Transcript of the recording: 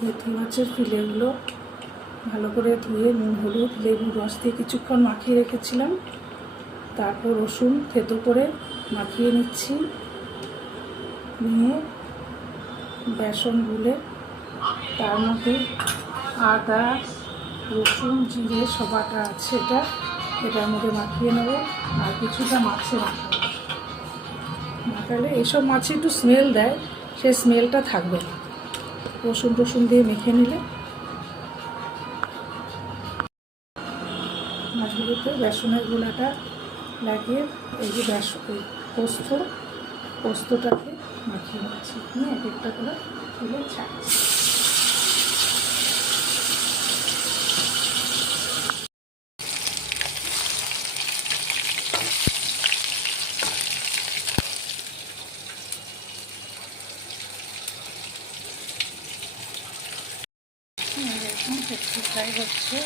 ভেটকি মাছের ফিলেগুলো ভালো করে ধুয়ে নুন হলুদ লেবু রস দিয়ে কিছুক্ষণ মাখিয়ে রেখেছিলাম। তারপর রসুন থেতো করে মাখিয়ে নিচ্ছি। নিয়ে বেসন গুলে তার মধ্যে আদা রসুন জিরে সব বাটা আছে, এটার মধ্যে মাখিয়ে নেব। আর কিছুটা মাছে মাখালে এইসব মাছে একটু স্মেল দেয়, সেই স্মেলটা থাকবে না। রসুন দিয়ে মেখে নিলে মাছগুলোতে বেসনের গোলাটা লাগিয়ে এই যে পোস্তটাকে মাখিয়ে নিচ্ছি, নিয়ে এক একটা করে তুলে ছাড়ছি। এখন ভেটকি ফ্রাই হচ্ছে।